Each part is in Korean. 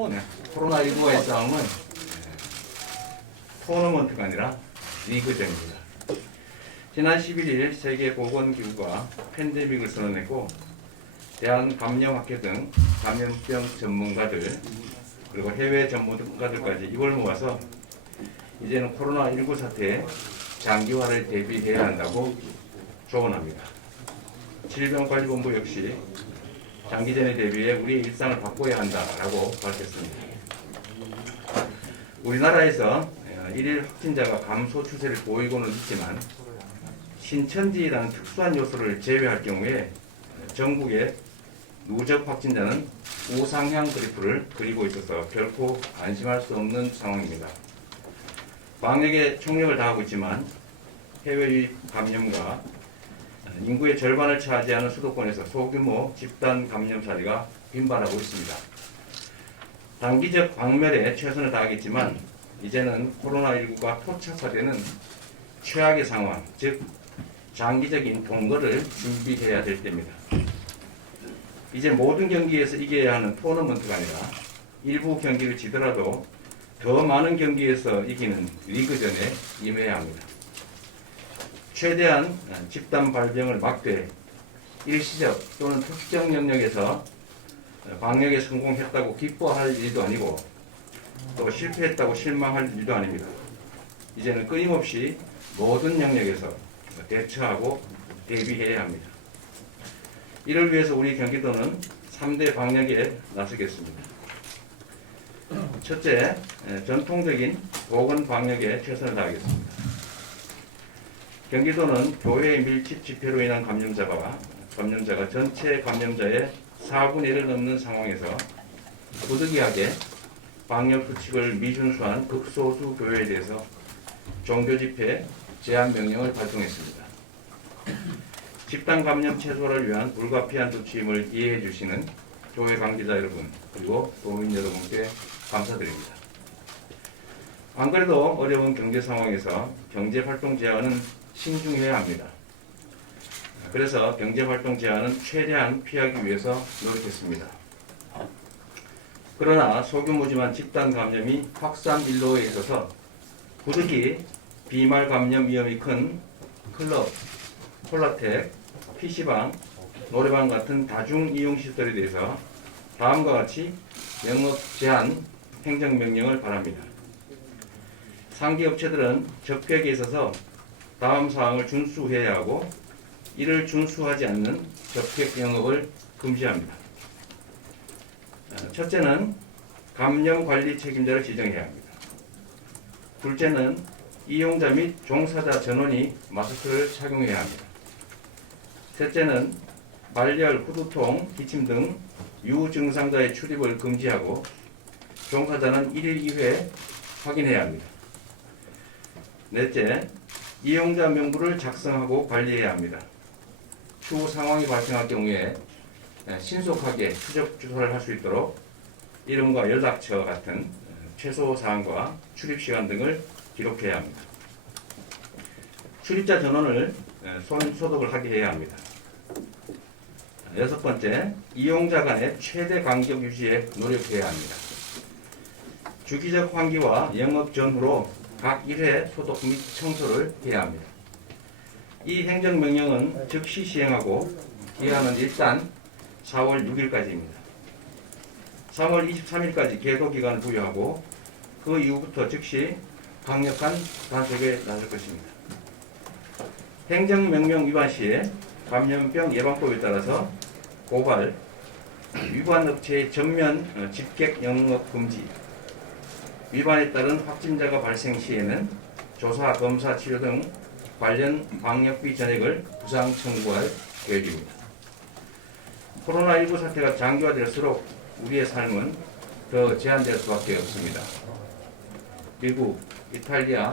코로나19와의 싸움은 토너먼트가 아니라 리그전입니다. 지난 11일 세계보건기구가 팬데믹을 선언했고 대한감염학회 등 감염병 전문가들 그리고 해외 전문가들까지 이걸 모아서 이제는 코로나19 사태에 장기화를 대비해야 한다고 조언합니다. 질병관리본부 역시 장기전에 대비해 우리의 일상을 바꿔야 한다라고 밝혔습니다. 우리나라에서 일일 확진자가 감소 추세를 보이고는 있지만 신천지라는 특수한 요소를 제외할 경우에 전국의 누적 확진자는 우상향 그래프를 그리고 있어서 결코 안심할 수 없는 상황입니다. 방역에 총력을 다하고 있지만 해외 유입 감염과 인구의 절반을 차지하는 수도권에서 소규모 집단 감염 사례가 빈발하고 있습니다. 단기적 박멸에 최선을 다하겠지만 이제는 코로나19가 포착화되는 최악의 상황, 즉 장기적인 동거를 준비해야 될 때입니다. 이제 모든 경기에서 이겨야 하는 토너먼트가 아니라 일부 경기를 지더라도 더 많은 경기에서 이기는 리그전에 임해야 합니다. 최대한 집단 발병을 막되 일시적 또는 특정 영역에서 방역에 성공했다고 기뻐할 일도 아니고 또 실패했다고 실망할 일도 아닙니다. 이제는 끊임없이 모든 영역에서 대처하고 대비해야 합니다. 이를 위해서 우리 경기도는 3대 방역에 나서겠습니다. 첫째, 전통적인 보건 방역에 최선을 다하겠습니다. 경기도는 교회 밀집 집회로 인한 감염자가 전체 감염자의 4분의 1을 넘는 상황에서 부득이하게 방역 수칙을 미준수한 극소수 교회에 대해서 종교 집회 제한 명령을 발동했습니다. 집단 감염 최소화를 위한 불가피한 조치임을 이해해 주시는 교회 관계자 여러분 그리고 도민 여러분께 감사드립니다. 안 그래도 어려운 경제 상황에서 경제활동 제한은 신중해야 합니다. 그래서 경제활동 제한은 최대한 피하기 위해서 노력했습니다. 그러나 소규모지만 집단 감염이 확산 일로에 있어서 부득이 비말 감염 위험이 큰 클럽, 콜라텍, PC방, 노래방 같은 다중 이용시설에 대해서 다음과 같이 영업 제한 행정명령을 바랍니다. 상기업체들은 접객에 있어서 다음 사항을 준수해야 하고 이를 준수하지 않는 접객 영업을 금지합니다. 첫째는 감염관리 책임자를 지정해야 합니다. 둘째는 이용자 및 종사자 전원이 마스크를 착용해야 합니다. 셋째는 발열, 후두통, 기침 등 유증상자의 출입을 금지하고 종사자는 1일 2회 확인해야 합니다. 넷째, 이용자 명부를 작성하고 관리해야 합니다. 추후 상황이 발생할 경우에 신속하게 추적 주소를 할 수 있도록 이름과 연락처 같은 최소 사항과 출입 시간 등을 기록해야 합니다. 출입자 전원을 손 소독을 하게 해야 합니다. 여섯 번째, 이용자 간의 최대 간격 유지에 노력해야 합니다. 주기적 환기와 영업 전후로 각 1회 소독 및 청소를 해야 합니다. 이 행정명령은 즉시 시행하고 기한은 일단 4월 6일까지입니다. 3월 23일까지 계도기간을 부여하고 그 이후부터 즉시 강력한 단속에 나설 것입니다. 행정명령 위반 시에 감염병 예방법에 따라서 고발, 위반 업체의 전면 집객 영업 금지, 위반에 따른 확진자가 발생 시에는 조사, 검사, 치료 등 관련 방역비 전액을 부상 청구할 계획입니다. 코로나19 사태가 장기화될수록 우리의 삶은 더 제한될 수밖에 없습니다. 미국, 이탈리아,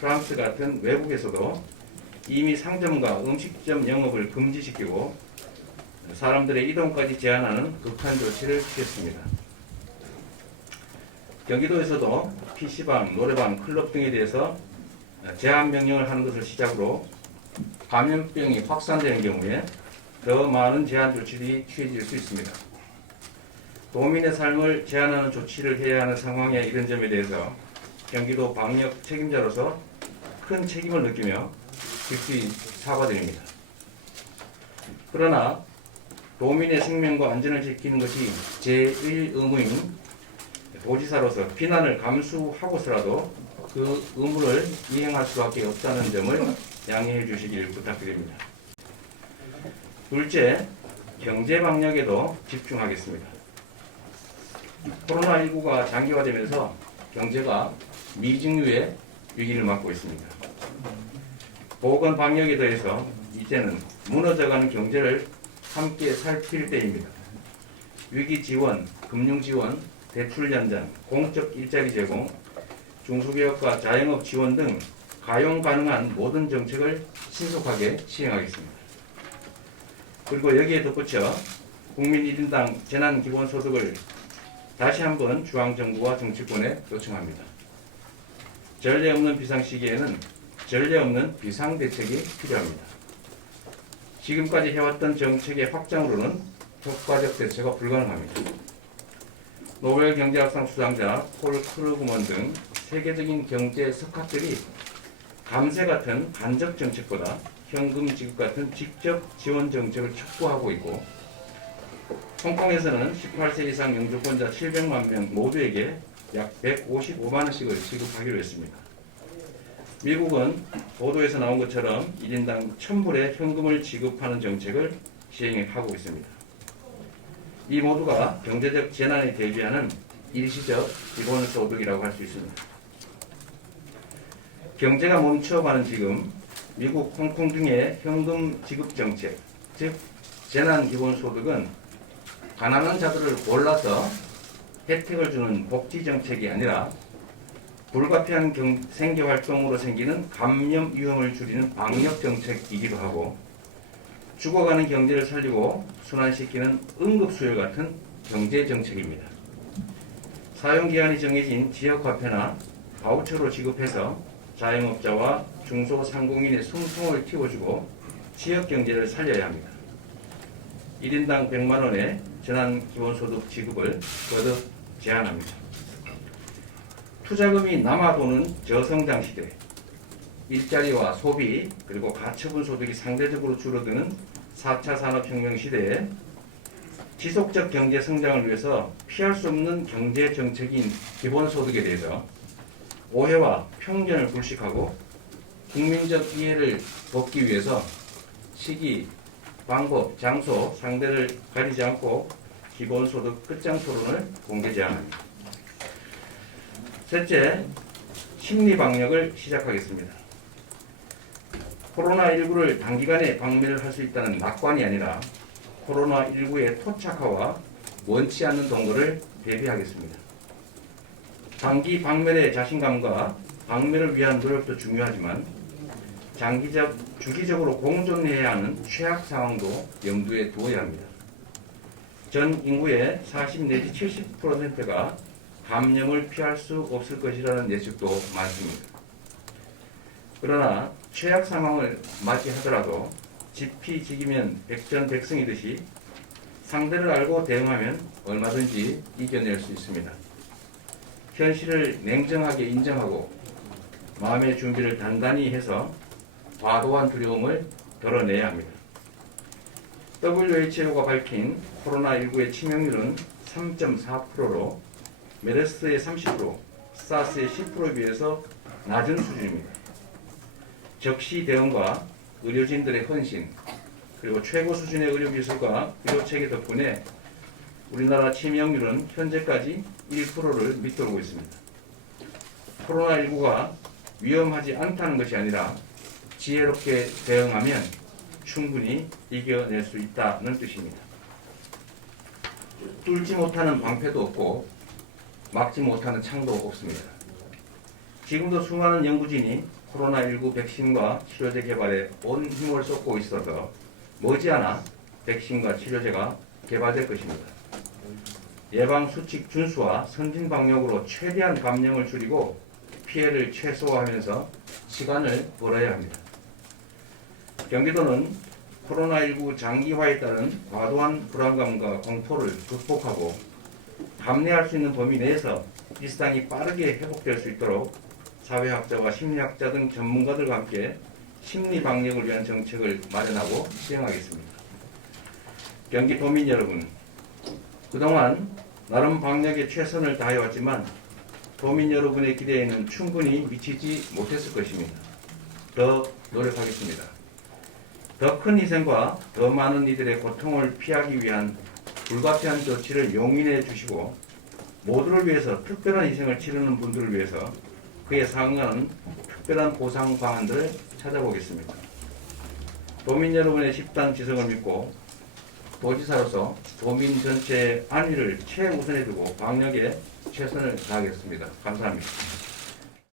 프랑스 같은 외국에서도 이미 상점과 음식점 영업을 금지시키고 사람들의 이동까지 제한하는 극한 조치를 취했습니다. 경기도에서도 PC방, 노래방, 클럽 등에 대해서 제한 명령을 하는 것을 시작으로 감염병이 확산되는 경우에 더 많은 제한 조치들이 취해질 수 있습니다. 도민의 삶을 제한하는 조치를 해야 하는 상황에 이른 점에 대해서 경기도 방역 책임자로서 큰 책임을 느끼며 깊이 사과드립니다. 그러나 도민의 생명과 안전을 지키는 것이 제1 의무인 도지사로서 비난을 감수하고서라도 그 의무를 이행할 수밖에 없다는 점을 양해해 주시길 부탁드립니다. 둘째, 경제 방역에도 집중하겠습니다. 코로나19가 장기화되면서 경제가 미증유의 위기를 맞고 있습니다. 보건 방역에 더해서 이제는 무너져가는 경제를 함께 살필 때입니다. 위기 지원, 금융 지원, 대출 연장, 공적 일자리 제공, 중소기업과 자영업 지원 등 가용 가능한 모든 정책을 신속하게 시행하겠습니다. 그리고 여기에 덧붙여 국민 1인당 재난기본소득을 다시 한번 중앙정부와 정치권에 요청합니다. 전례 없는 비상시기에는 전례 없는 비상대책이 필요합니다. 지금까지 해왔던 정책의 확장으로는 효과적 대처가 불가능합니다. 노벨 경제학상 수상자 폴 크루그먼 등 세계적인 경제 석학들이 감세 같은 간접 정책보다 현금 지급 같은 직접 지원 정책을 촉구하고 있고, 홍콩에서는 18세 이상 영주권자 700만 명 모두에게 약 155만 원씩을 지급하기로 했습니다. 미국은 보도에서 나온 것처럼 1인당 1000불의 현금을 지급하는 정책을 시행하고 있습니다. 이 모두가 경제적 재난에 대비하는 일시적 기본소득이라고 할 수 있습니다. 경제가 멈춰가는 지금 미국, 홍콩 등의 현금 지급 정책, 즉 재난기본소득은 가난한 자들을 골라서 혜택을 주는 복지 정책이 아니라 불가피한 생계활동으로 생기는 감염 위험을 줄이는 방역 정책이기도 하고, 죽어가는 경제를 살리고 순환시키는 응급수요 같은 경제 정책입니다. 사용기한이 정해진 지역화폐나 바우처로 지급해서 자영업자와 중소상공인의 숨통을 틔워주고 지역경제를 살려야 합니다. 1인당 100만 원의 재난기본소득 지급을 거듭 제안합니다. 투자금이 남아도는 저성장 시대, 일자리와 소비 그리고 가처분 소득이 상대적으로 줄어드는 4차 산업혁명 시대에 지속적 경제 성장을 위해서 피할 수 없는 경제 정책인 기본소득에 대해서 오해와 편견을 불식하고 국민적 이해를 돕기 위해서 시기, 방법, 장소, 상대를 가리지 않고 기본소득 끝장 토론을 공개 제안합니다. 셋째, 심리방역을 시작하겠습니다. 코로나19를 단기간에 박멸을 할 수 있다는 낙관이 아니라 코로나19의 토착화와 원치 않는 동거를 대비하겠습니다. 단기 박멸의 자신감과 박멸을 위한 노력도 중요하지만 주기적으로 공존해야 하는 최악 상황도 염두에 두어야 합니다. 전 인구의 40 내지 70%가 감염을 피할 수 없을 것이라는 예측도 많습니다. 그러나 최악 상황을 맞이하더라도 지피지기면 백전백승이듯이 상대를 알고 대응하면 얼마든지 이겨낼 수 있습니다. 현실을 냉정하게 인정하고 마음의 준비를 단단히 해서 과도한 두려움을 덜어내야 합니다. WHO가 밝힌 코로나19의 치명률은 3.4%로 메르스의 30%, 사스의 10%에 비해서 낮은 수준입니다. 적시 대응과 의료진들의 헌신, 그리고 최고 수준의 의료기술과 의료체계 덕분에 우리나라 치명률은 현재까지 1%를 밑도르고 있습니다. 코로나19가 위험하지 않다는 것이 아니라 지혜롭게 대응하면 충분히 이겨낼 수 있다는 뜻입니다. 뚫지 못하는 방패도 없고 막지 못하는 창도 없습니다. 지금도 수많은 연구진이 코로나19 백신과 치료제 개발에 온 힘을 쏟고 있어서 머지않아 백신과 치료제가 개발될 것입니다. 예방수칙 준수와 선진 방역으로 최대한 감염을 줄이고 피해를 최소화하면서 시간을 벌어야 합니다. 경기도는 코로나19 장기화에 따른 과도한 불안감과 공포를 극복하고 감내할 수 있는 범위 내에서 일상이 빠르게 회복될 수 있도록 사회학자와 심리학자 등 전문가들과 함께 심리 방역을 위한 정책을 마련하고 시행하겠습니다. 경기도민 여러분, 그동안 나름 방역에 최선을 다해왔지만 도민 여러분의 기대에는 충분히 미치지 못했을 것입니다. 더 노력하겠습니다. 더 큰 희생과 더 많은 이들의 고통을 피하기 위한 불가피한 조치를 용인해 주시고 모두를 위해서 특별한 희생을 치르는 분들을 위해서 그에 상응하는 특별한 보상 방안들을 찾아보겠습니다. 도민 여러분의 집단 지성을 믿고 도지사로서 도민 전체의 안위를 최우선에 두고 방역에 최선을 다하겠습니다. 감사합니다.